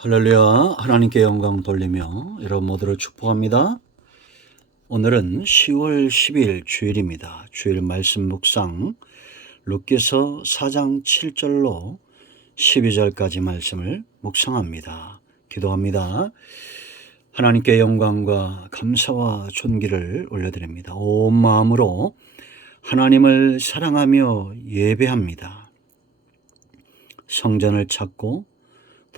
할렐루야. 하나님께 영광 돌리며 여러분 모두를 축복합니다. 오늘은 10월 10일 주일입니다. 주일 말씀 묵상 룻기서 4장 7절로 12절까지 말씀을 묵상합니다. 기도합니다. 하나님께 영광과 감사와 존귀를 올려드립니다. 온 마음으로 하나님을 사랑하며 예배합니다. 성전을 찾고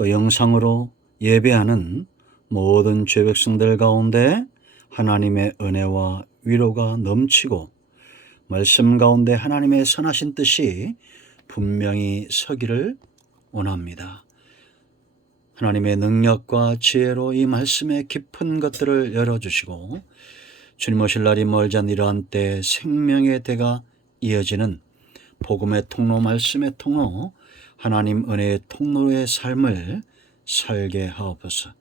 또 영상으로 예배하는 모든 죄 백성들 가운데 하나님의 은혜와 위로가 넘치고 말씀 가운데 하나님의 선하신 뜻이 분명히 서기를 원합니다. 하나님의 능력과 지혜로 이 말씀의 깊은 것들을 열어주시고 주님 오실 날이 멀지 않은 이러한 때 생명의 대가 이어지는 복음의 통로, 말씀의 통로, 하나님 은혜의 통로의 삶을 살게 하옵소서.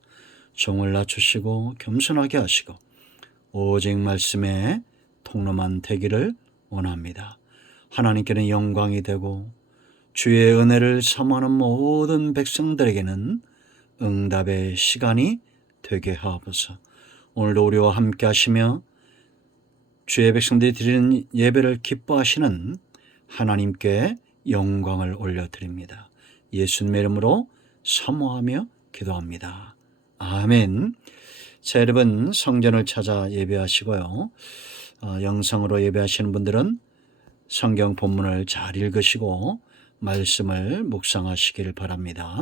종을 낮추시고 겸손하게 하시고 오직 말씀의 통로만 되기를 원합니다. 하나님께는 영광이 되고 주의 은혜를 사모하는 모든 백성들에게는 응답의 시간이 되게 하옵소서. 오늘도 우리와 함께 하시며 주의 백성들이 드리는 예배를 기뻐하시는 하나님께 영광을 올려드립니다. 예수님의 이름으로 사모하며 기도합니다. 아멘. 자, 여러분 성전을 찾아 예배하시고요. 영상으로 예배하시는 분들은 성경 본문을 잘 읽으시고 말씀을 묵상하시길 바랍니다.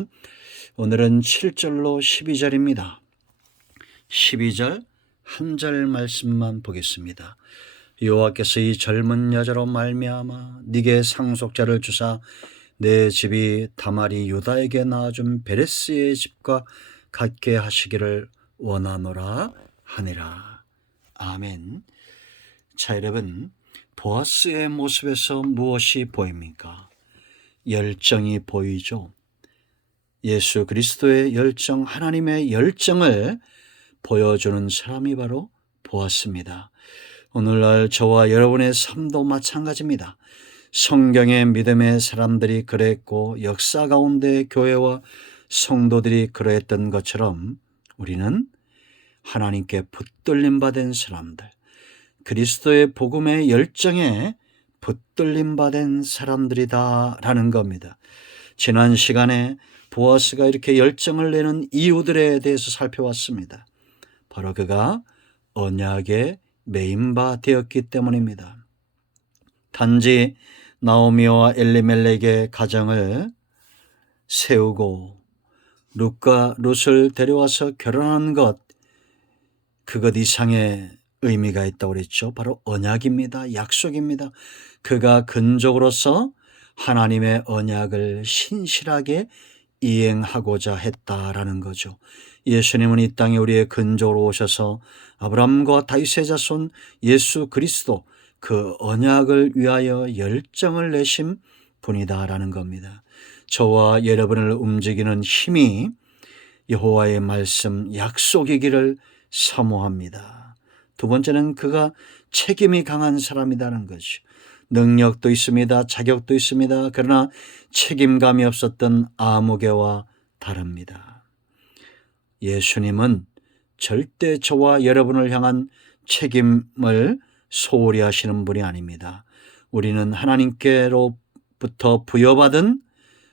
오늘은 7절로 12절입니다. 12절 한 절 말씀만 보겠습니다. 여호와께서 이 젊은 여자로 말미암아 네게 상속자를 주사 내 집이 다말이 유다에게 낳아준 베레스의 집과 같게 하시기를 원하노라 하니라. 아멘. 자, 여러분 보아스의 모습에서 무엇이 보입니까? 열정이 보이죠. 예수 그리스도의 열정, 하나님의 열정을 보여주는 사람이 바로 보았습니다. 오늘날 저와 여러분의 삶도 마찬가지입니다. 성경의 믿음의 사람들이 그랬고 역사 가운데 교회와 성도들이 그러했던 것처럼 우리는 하나님께 붙들림 받은 사람들, 그리스도의 복음의 열정에 붙들림 받은 사람들이다라는 겁니다. 지난 시간에 보아스가 이렇게 열정을 내는 이유들에 대해서 살펴왔습니다. 바로 그가 언약에 매인 바 되었기 때문입니다. 단지 나오미와 엘리멜렉의 가정을 세우고 룻과 룻을 데려와서 결혼한 것, 그것 이상의 의미가 있다고 그랬죠. 바로 언약입니다. 약속입니다. 그가 근족으로서 하나님의 언약을 신실하게 이행하고자 했다라는 거죠. 예수님은 이 땅에 우리의 근족으로 오셔서 아브라함과 다윗의 자손 예수 그리스도 그 언약을 위하여 열정을 내신 분이다라는 겁니다. 저와 여러분을 움직이는 힘이 여호와의 말씀 약속이기를 사모합니다. 두 번째는 그가 책임이 강한 사람이라는 것이죠. 능력도 있습니다. 자격도 있습니다. 그러나 책임감이 없었던 아무개와 다릅니다. 예수님은 절대 저와 여러분을 향한 책임을 소홀히 하시는 분이 아닙니다. 우리는 하나님께로부터 부여받은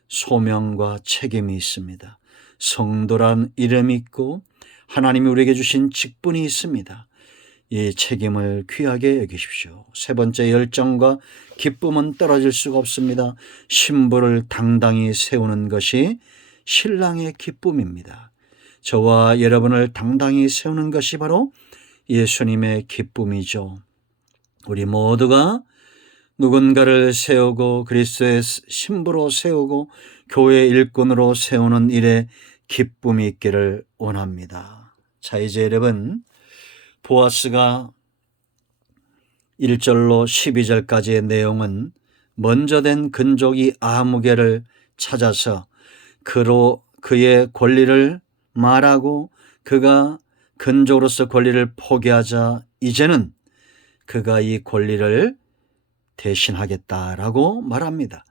소명과 책임이 있습니다. 성도란 이름이 있고 하나님이 우리에게 주신 직분이 있습니다. 이 책임을 귀하게 여기십시오. 세 번째, 열정과 기쁨은 떨어질 수가 없습니다. 신부를 당당히 세우는 것이 신랑의 기쁨입니다. 저와 여러분을 당당히 세우는 것이 바로 예수님의 기쁨이죠. 우리 모두가 누군가를 세우고 그리스도의 신부로 세우고 교회 일꾼으로 세우는 일에 기쁨이 있기를 원합니다. 자, 이제 여러분 보아스가 1절로 12절까지의 내용은 먼저 된 근족이 아무개를 찾아서 그의 권리를 말하고 그가 근족으로서 권리를 포기하자 이제는 그가 이 권리를 대신하겠다라고 말합니다.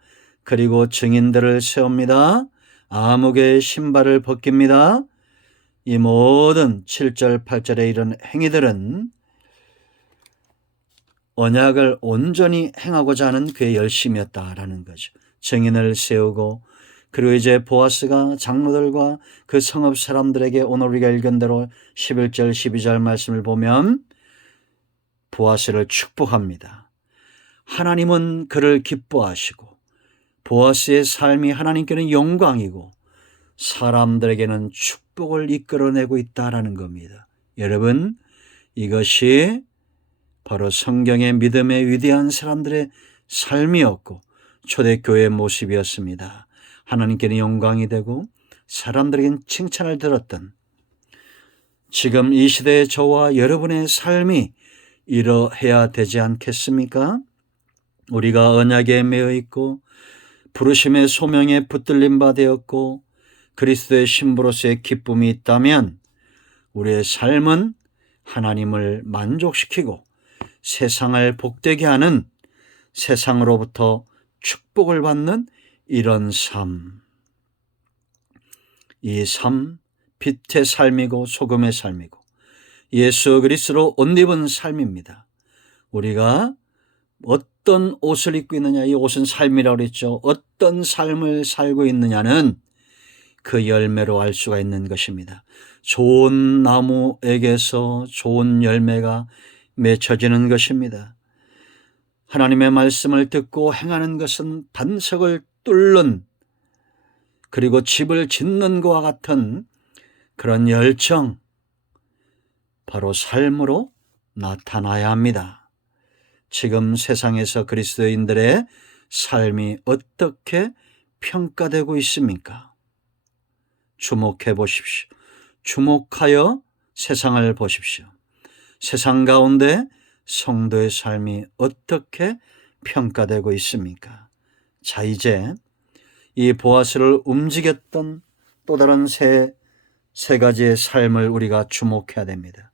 그리고 증인들을 세웁니다. 아무개의 신발을 벗깁니다. 이 모든 7절, 8절의 이런 행위들은 언약을 온전히 행하고자 하는 그의 열심이었다라는 거죠. 증인을 세우고, 그리고 이제 보아스가 장로들과 그 성읍 사람들에게 오늘 우리가 읽은 대로 11절, 12절 말씀을 보면 보아스를 축복합니다. 하나님은 그를 기뻐하시고 보아스의 삶이 하나님께는 영광이고 사람들에게는 축복을 이끌어내고 있다라는 겁니다. 여러분, 이것이 바로 성경의 믿음의 위대한 사람들의 삶이었고 초대교회의 모습이었습니다. 하나님께는 영광이 되고 사람들에게는 칭찬을 들었던, 지금 이 시대의 저와 여러분의 삶이 이러해야 되지 않겠습니까? 우리가 언약에 매여 있고 부르심의 소명에 붙들림 바 되었고 그리스도의 신부로서의 기쁨이 있다면 우리의 삶은 하나님을 만족시키고 세상을 복되게 하는, 세상으로부터 축복을 받는 이런 삶, 이 삶, 빛의 삶이고 소금의 삶이고 예수 그리스도로 옷 입은 삶입니다. 우리가 어떤 옷을 입고 있느냐, 이 옷은 삶이라고 그랬죠. 어떤 삶을 살고 있느냐는 그 열매로 알 수가 있는 것입니다. 좋은 나무에게서 좋은 열매가 맺혀지는 것입니다. 하나님의 말씀을 듣고 행하는 것은 반석을 뚫는, 그리고 집을 짓는 것과 같은 그런 열정, 바로 삶으로 나타나야 합니다. 지금 세상에서 그리스도인들의 삶이 어떻게 평가되고 있습니까? 주목해 보십시오. 주목하여 세상을 보십시오. 세상 가운데 성도의 삶이 어떻게 평가되고 있습니까? 자, 이제 이 보아스를 움직였던 또 다른 세 가지의 삶을 우리가 주목해야 됩니다.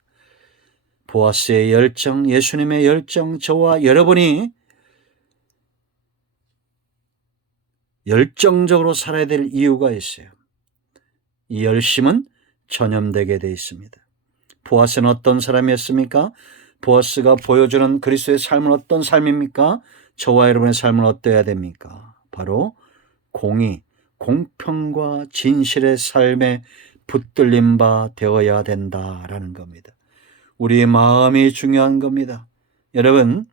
보아스의 열정, 예수님의 열정, 저와 여러분이 열정적으로 살아야 될 이유가 있어요. 이 열심은 전염되게 되어 있습니다. 보아스는 어떤 사람이었습니까? 보아스가 보여주는 그리스도의 삶은 어떤 삶입니까? 저와 여러분의 삶은 어떠해야 됩니까? 바로 공의, 공평과 진실의 삶에 붙들림 바 되어야 된다라는 겁니다. 우리의 마음이 중요한 겁니다. 여러분,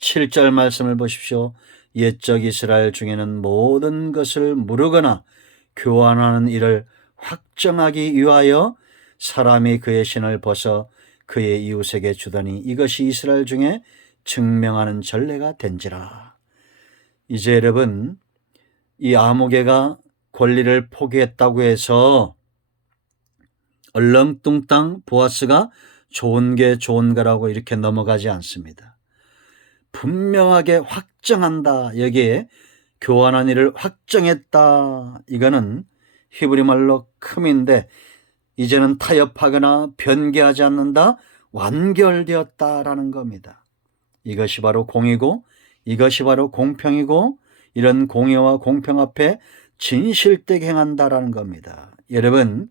7절 말씀을 보십시오. 옛적 이스라엘 중에는 모든 것을 무르거나 교환하는 일을 확정하기 위하여 사람이 그의 신을 벗어 그의 이웃에게 주더니 이것이 이스라엘 중에 증명하는 전례가 된지라. 이제 여러분, 이 아무개가 권리를 포기했다고 해서 얼렁뚱땅 보아스가 좋은 게 좋은 거라고 이렇게 넘어가지 않습니다. 분명하게 확정한다. 여기에 교환한 일을 확정했다. 이거는 히브리 말로 큼인데 이제는 타협하거나 변개하지 않는다. 완결되었다라는 겁니다. 이것이 바로 공이고 이것이 바로 공평이고 이런 공의와 공평 앞에 진실되게 행한다라는 겁니다. 여러분,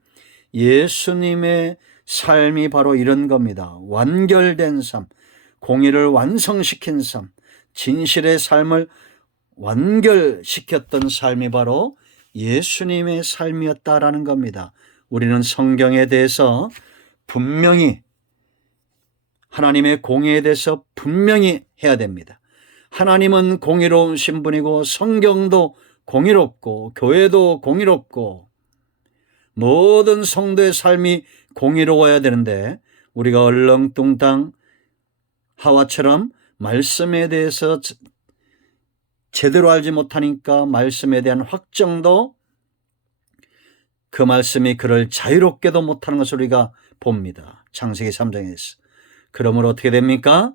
예수님의 삶이 바로 이런 겁니다. 완결된 삶, 공의를 완성시킨 삶, 진실의 삶을 완결시켰던 삶이 바로 예수님의 삶이었다라는 겁니다. 우리는 성경에 대해서 분명히, 하나님의 공의에 대해서 분명히 해야 됩니다. 하나님은 공의로우신 분이고 성경도 공의롭고 교회도 공의롭고 모든 성도의 삶이 공의로워야 되는데 우리가 얼렁뚱땅 하와처럼 말씀에 대해서 제대로 알지 못하니까 말씀에 대한 확정도, 그 말씀이 그를 자유롭게도 못하는 것을 우리가 봅니다. 창세기 3장에서. 그러므로 어떻게 됩니까?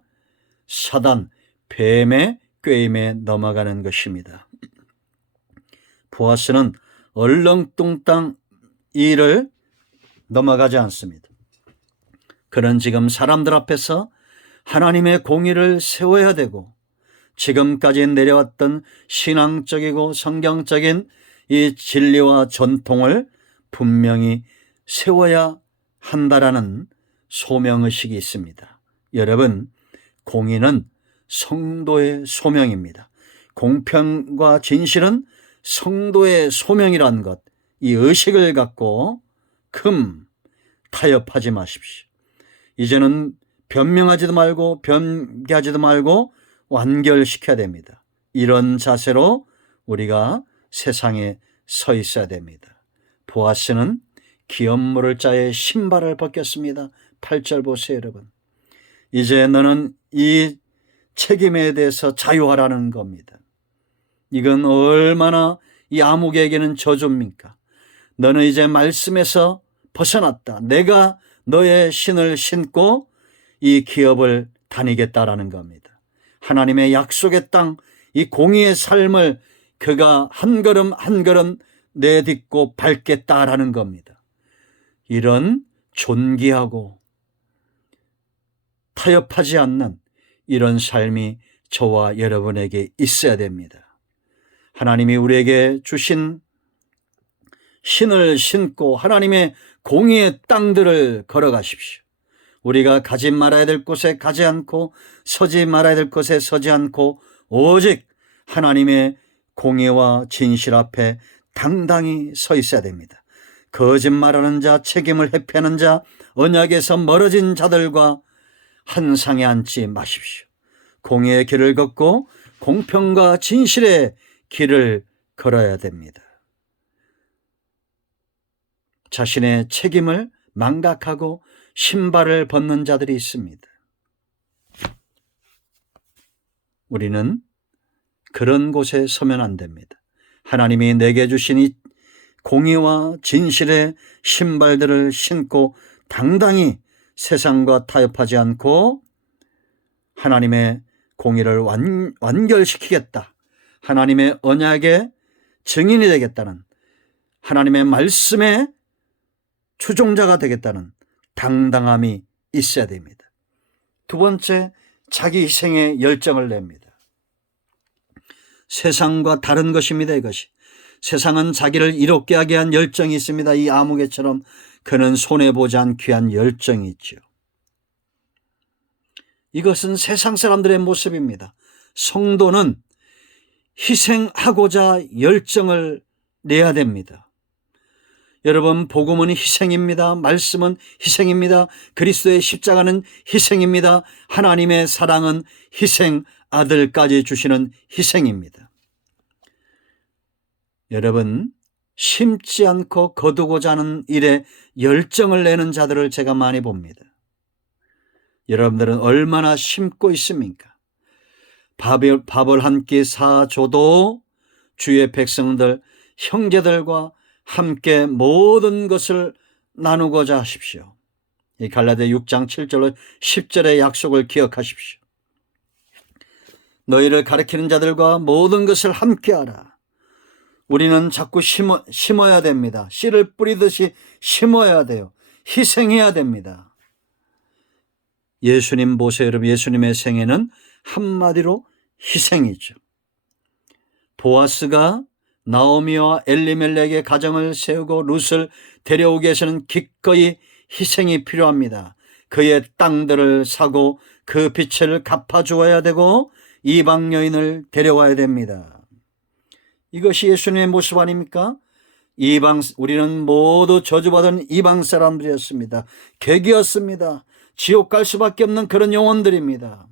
사단, 뱀의 꾀임에 넘어가는 것입니다. 보아스는 얼렁뚱땅 이 일을 넘어가지 않습니다. 그는 지금 사람들 앞에서 하나님의 공의를 세워야 되고 지금까지 내려왔던 신앙적이고 성경적인 이 진리와 전통을 분명히 세워야 한다라는 소명의식이 있습니다. 여러분, 공의는 성도의 소명입니다. 공평과 진실은 성도의 소명이라는 것, 이 의식을 갖고 타협하지 마십시오. 이제는 변명하지도 말고 변개하지도 말고 완결시켜야 됩니다. 이런 자세로 우리가 세상에 서 있어야 됩니다. 보아스는 기업 물을 자의 신발을 벗겼습니다. 8절 보세요, 여러분. 이제 너는 이 책임에 대해서 자유하라는 겁니다. 이건 얼마나 이 아무개에게는 저주입니까? 너는 이제 말씀에서 벗어났다. 내가 너의 신을 신고 이 기업을 다니겠다라는 겁니다. 하나님의 약속의 땅, 이 공의의 삶을 그가 한 걸음 한 걸음 내딛고 밟겠다라는 겁니다. 이런 존귀하고 타협하지 않는 이런 삶이 저와 여러분에게 있어야 됩니다. 하나님이 우리에게 주신 신을 신고 하나님의 공의의 땅들을 걸어가십시오. 우리가 가지 말아야 될 곳에 가지 않고 서지 말아야 될 곳에 서지 않고 오직 하나님의 공의와 진실 앞에 당당히 서 있어야 됩니다. 거짓말하는 자, 책임을 회피하는 자, 언약에서 멀어진 자들과 한 상에 앉지 마십시오. 공의의 길을 걷고 공평과 진실의 길을 걸어야 됩니다. 자신의 책임을 망각하고 신발을 벗는 자들이 있습니다. 우리는 그런 곳에 서면 안 됩니다. 하나님이 내게 주신 이 공의와 진실의 신발들을 신고 당당히 세상과 타협하지 않고 하나님의 공의를 완결시키겠다. 하나님의 언약의 증인이 되겠다는, 하나님의 말씀의 추종자가 되겠다는 당당함이 있어야 됩니다. 두 번째, 자기 희생의 열정을 냅니다. 세상과 다른 것입니다. 이것이 세상은 자기를 이롭게 하게 한 열정이 있습니다. 이 아무개처럼 그는 손해보지 않은 귀한 열정이 있죠. 이것은 세상 사람들의 모습입니다. 성도는 희생하고자 열정을 내야 됩니다. 여러분, 복음은 희생입니다. 말씀은 희생입니다. 그리스도의 십자가는 희생입니다. 하나님의 사랑은 희생, 아들까지 주시는 희생입니다. 여러분, 심지 않고 거두고자 하는 일에 열정을 내는 자들을 제가 많이 봅니다. 여러분들은 얼마나 심고 있습니까? 밥을 한 끼 사줘도 주의 백성들, 형제들과 함께 모든 것을 나누고자 하십시오. 이 갈라디아 6장 7절로 10절의 약속을 기억하십시오. 너희를 가리키는 자들과 모든 것을 함께하라. 우리는 자꾸 심어야 됩니다. 씨를 뿌리듯이 심어야 돼요. 희생해야 됩니다. 예수님 보세요, 여러분. 예수님의 생애는 한마디로 희생이죠. 보아스가 나오미와 엘리멜렉의 가정을 세우고 룻을 데려오기 위해서는 기꺼이 희생이 필요합니다. 그의 땅들을 사고 그 빚을 갚아주어야 되고 이방 여인을 데려와야 됩니다. 이것이 예수님의 모습 아닙니까? 우리는 모두 저주받은 이방 사람들이었습니다. 객이었습니다. 지옥 갈 수밖에 없는 그런 영혼들입니다.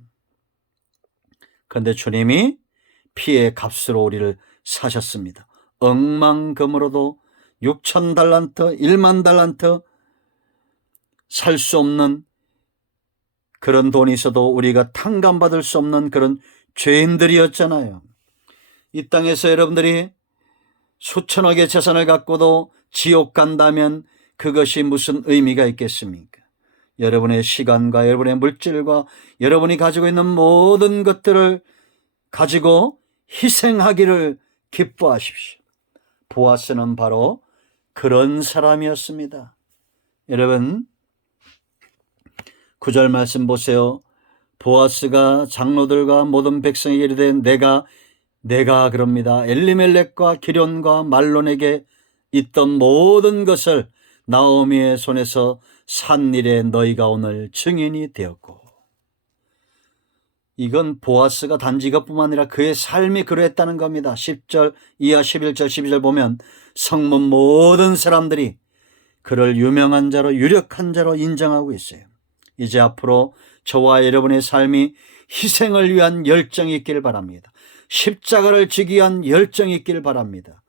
그런데 주님이 피의 값으로 우리를 사셨습니다. 억만금으로도 6,000달란트, 10,000달란트 살 수 없는 그런 돈이 있어도 우리가 탕감받을 수 없는 그런 죄인들이었잖아요. 이 땅에서 여러분들이 수천억의 재산을 갖고도 지옥 간다면 그것이 무슨 의미가 있겠습니까? 여러분의 시간과 여러분의 물질과 여러분이 가지고 있는 모든 것들을 가지고 희생하기를 기뻐하십시오. 보아스는 바로 그런 사람이었습니다. 여러분, 9절 말씀 보세요. 보아스가 장로들과 모든 백성에게 이르되 내가 내가 그럽니다. 엘리멜렉과 기련과 말론에게 있던 모든 것을 나오미의 손에서 산 일에 너희가 오늘 증인이 되었고, 이건 보아스가 단지 이것뿐만 아니라 그의 삶이 그러했다는 겁니다. 10절 이하 11절 12절 보면 성문 모든 사람들이 그를 유명한 자로 유력한 자로 인정하고 있어요. 이제 앞으로 저와 여러분의 삶이 희생을 위한 열정이 있기를 바랍니다. 십자가를 지기 위한 열정이 있기를 바랍니다.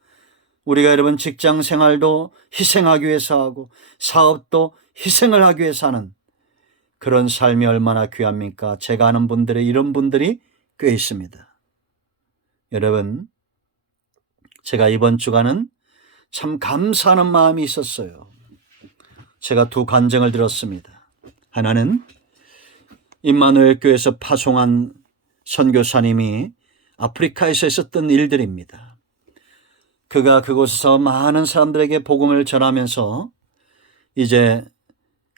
우리가 여러분 직장 생활도 희생하기 위해서 하고 사업도 희생을 하기 위해서 하는 그런 삶이 얼마나 귀합니까? 제가 아는 분들의 이런 분들이 꽤 있습니다. 여러분, 제가 이번 주간은 참 감사하는 마음이 있었어요. 제가 두 간증을 들었습니다. 하나는 임마누엘 교회에서 파송한 선교사님이 아프리카에서 있었던 일들입니다. 그가 그곳에서 많은 사람들에게 복음을 전하면서 이제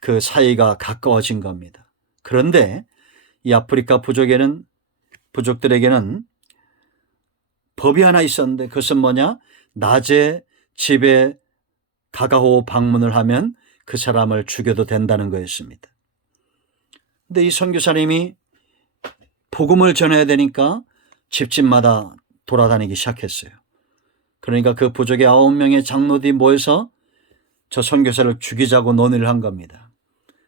그 사이가 가까워진 겁니다. 그런데 이 아프리카 부족들에게는 법이 하나 있었는데 그것은 뭐냐? 낮에 집에 가가호 방문을 하면 그 사람을 죽여도 된다는 거였습니다. 근데 이 선교사님이 복음을 전해야 되니까 집집마다 돌아다니기 시작했어요. 그러니까 그 부족의 9명의 장로들이 모여서 저 선교사를 죽이자고 논의를 한 겁니다.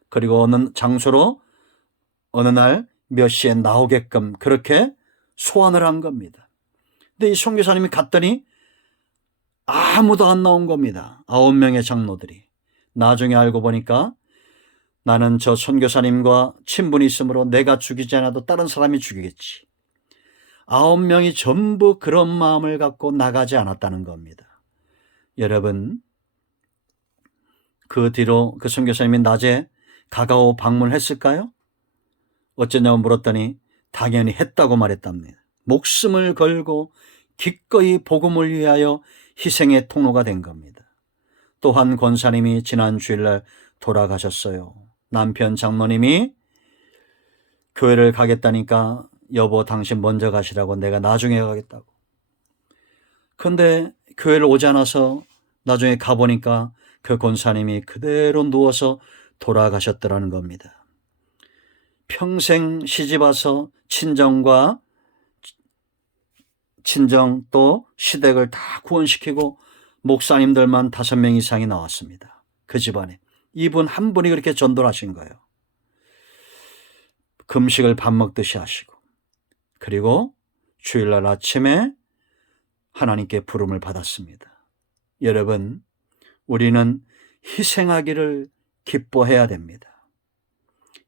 그리고 어느 장소로 어느 날 몇 시에 나오게끔 그렇게 소환을 한 겁니다. 근데 이 선교사님이 갔더니 아무도 안 나온 겁니다. 9명의 장로들이. 나중에 알고 보니까 나는 저 선교사님과 친분이 있으므로 내가 죽이지 않아도 다른 사람이 죽이겠지. 9명이 전부 그런 마음을 갖고 나가지 않았다는 겁니다. 여러분, 그 뒤로 그 선교사님이 낮에 가가오 방문했을까요? 어쩌냐고 물었더니 당연히 했다고 말했답니다. 목숨을 걸고 기꺼이 복음을 위하여 희생의 통로가 된 겁니다. 또 한 권사님이 지난 주일날 돌아가셨어요. 남편 장로님이 교회를 가겠다니까 여보 당신 먼저 가시라고 내가 나중에 가겠다고. 그런데 교회를 오지 않아서 나중에 가보니까 그 권사님이 그대로 누워서 돌아가셨더라는 겁니다. 평생 시집와서 친정 또 시댁을 다 구원시키고 목사님들만 5명 이상이 나왔습니다. 그 집안에. 이분 한 분이 그렇게 전도를 하신 거예요. 금식을 밥 먹듯이 하시고, 그리고 주일날 아침에 하나님께 부름을 받았습니다. 여러분, 우리는 희생하기를 기뻐해야 됩니다.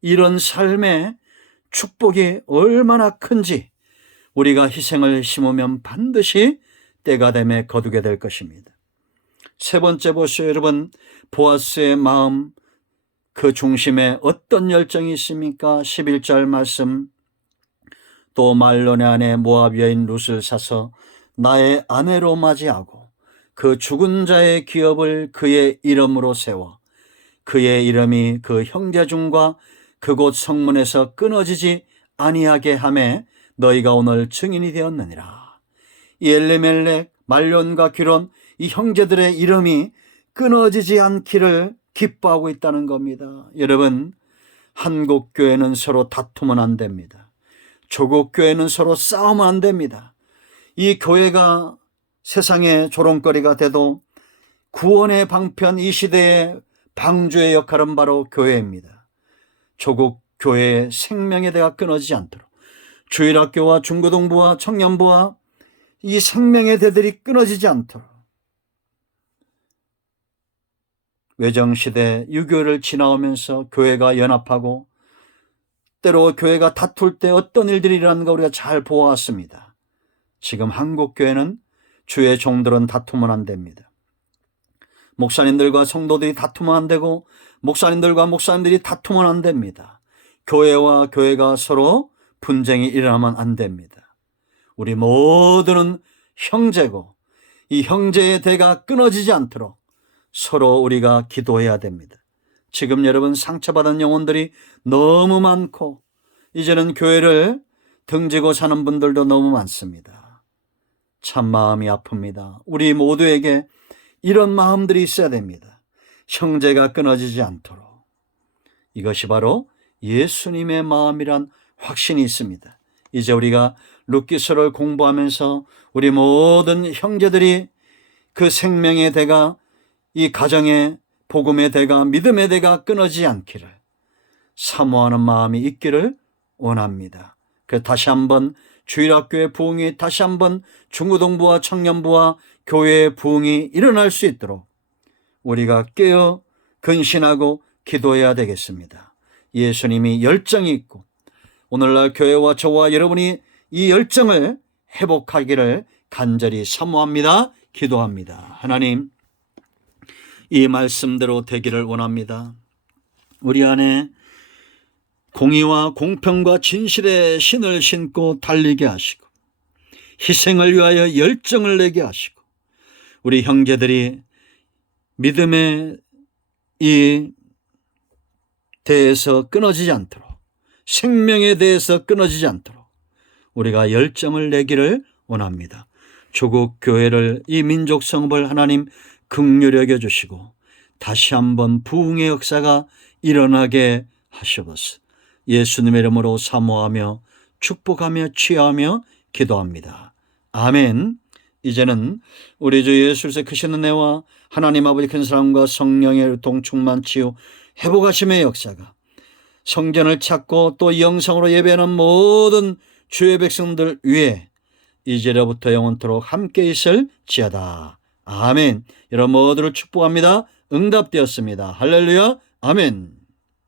이런 삶의 축복이 얼마나 큰지 우리가 희생을 심으면 반드시 때가 되매 거두게 될 것입니다. 세 번째 보시오. 여러분, 보아스의 마음 그 중심에 어떤 열정이 있습니까? 11절 말씀. 또 말론의 아내 모압 여인 룻을 사서 나의 아내로 맞이하고 그 죽은 자의 기업을 그의 이름으로 세워 그의 이름이 그 형제 중과 그곳 성문에서 끊어지지 아니하게 하매 너희가 오늘 증인이 되었느니라. 이 엘리멜렉, 말론과 기론 이 형제들의 이름이 끊어지지 않기를 기뻐하고 있다는 겁니다. 여러분, 한국 교회는 서로 다투면 안 됩니다. 조국 교회는 서로 싸우면 안 됩니다. 이 교회가 세상의 조롱거리가 돼도 구원의 방편, 이 시대의 방주의 역할은 바로 교회입니다. 조국 교회의 생명의 대가 끊어지지 않도록 주일학교와 중고등부와 청년부와 이 생명의 대들이 끊어지지 않도록 외정시대 6.25를 지나오면서 교회가 연합하고 때로 교회가 다툴 때 어떤 일들이 일어나는가 우리가 잘 보아왔습니다. 지금 한국교회는 주의 종들은 다투면 안 됩니다. 목사님들과 성도들이 다투면 안 되고 목사님들과 목사님들이 다투면 안 됩니다. 교회와 교회가 서로 분쟁이 일어나면 안 됩니다. 우리 모두는 형제고 이 형제의 대가 끊어지지 않도록 서로 우리가 기도해야 됩니다. 지금 여러분 상처받은 영혼들이 너무 많고 이제는 교회를 등지고 사는 분들도 너무 많습니다. 참 마음이 아픕니다. 우리 모두에게 이런 마음들이 있어야 됩니다. 형제가 끊어지지 않도록. 이것이 바로 예수님의 마음이란 확신이 있습니다. 이제 우리가 룻기서를 공부하면서 우리 모든 형제들이 그 생명의 대가, 이 가정의 복음의 대가, 믿음의 대가 끊어지지 않기를 사모하는 마음이 있기를 원합니다. 그 다시 한번 주일학교의 부흥이, 다시 한번 중고등부와 청년부와 교회의 부흥이 일어날 수 있도록 우리가 깨어 근신하고 기도해야 되겠습니다. 예수님이 열정이 있고 오늘날 교회와 저와 여러분이 이 열정을 회복하기를 간절히 사모합니다. 기도합니다. 하나님, 이 말씀대로 되기를 원합니다. 우리 안에 공의와 공평과 진실의 신을 신고 달리게 하시고 희생을 위하여 열정을 내게 하시고 우리 형제들이 믿음의 이 대해서 끊어지지 않도록, 생명에 대해서 끊어지지 않도록 우리가 열정을 내기를 원합니다. 조국 교회를, 이 민족 성읍을 하나님 긍휼히 여겨주시고 다시 한번 부흥의 역사가 일어나게 하시옵소서. 예수님의 이름으로 사모하며 축복하며 취하며 기도합니다. 아멘. 이제는 우리 주 예수 그리스도의 크신 은혜와 하나님 아버지 큰 사랑과 성령의 동충만 치유 회복하심의 역사가 성전을 찾고 또 영성으로 예배하는 모든 주의 백성들 위에 이제로부터 영원토록 함께 있을지어다. 아멘. 여러분 모두를 축복합니다. 응답되었습니다. 할렐루야. 아멘.